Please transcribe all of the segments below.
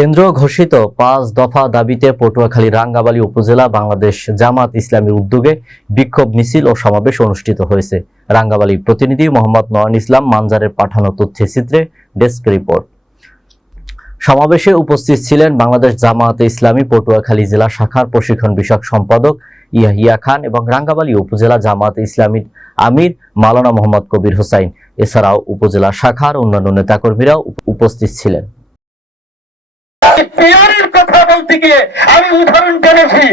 কেন্দ্র ঘোষিত ৫ দফা দাবিতে পটুয়াখালী রাঙ্গাবালী উপজেলা বাংলাদেশ জামাত ইসলামীর উদ্যোগে বিক্ষোভ মিছিল ও সমাবেশ অনুষ্ঠিত হয়েছে। রাঙ্গাবালী প্রতিনিধি মোহাম্মদ নয়ন ইসলাম মানজারের পাঠানো তথ্যচিত্রে ডেস্ক রিপোর্ট। সমাবেশে উপস্থিত ছিলেন বাংলাদেশ জামাত ইসলামী পটুয়াখালী জেলা শাখার প্রশিক্ষণ বিষয়ক সম্পাদক ইয়াহিয়া খান এবং রাঙ্গাবালী উপজেলা জামাত ইসলামীর আমির মাওলানা মোহাম্মদ কবির হোসাইন। এছাড়াও উপজেলা শাখার অন্যান্য নেতাকর্মীরাও উপস্থিত ছিলেন। পিয়ারের কথা বলতে গিয়ে আমি উদাহরণ টেনেছি,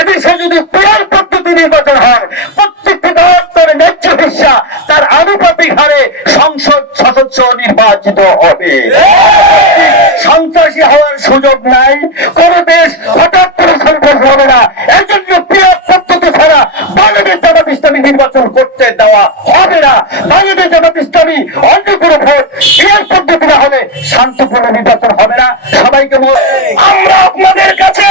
এদেশে যদি পিয়ার পদ্ধতি নির্বাচন হয়, প্রত্যেকটি দপ্তর ন্যায্য হিস্সা তার আনুপাতিক হারে সংসদ সদস্য নির্বাচিত হবে। সন্ত্রাসী হওয়ার সুযোগ নাই, কোন দেশ হঠাৎ করে সন্ত্রাসী হবে না। এর জন্য পিয়ার পদ্ধতি ছাড়া বাংলাদেশ জামাত ইসলামী নির্বাচন করতে দেওয়া হবে না। বাংলাদেশ জামাত ইসলামী অন্য কোনো ভোট পিয়ার পদ্ধতি না হলে শান্তিপূর্ণ নির্বাচন হবে না। সবাইকে আমরা আপনাদের কাছে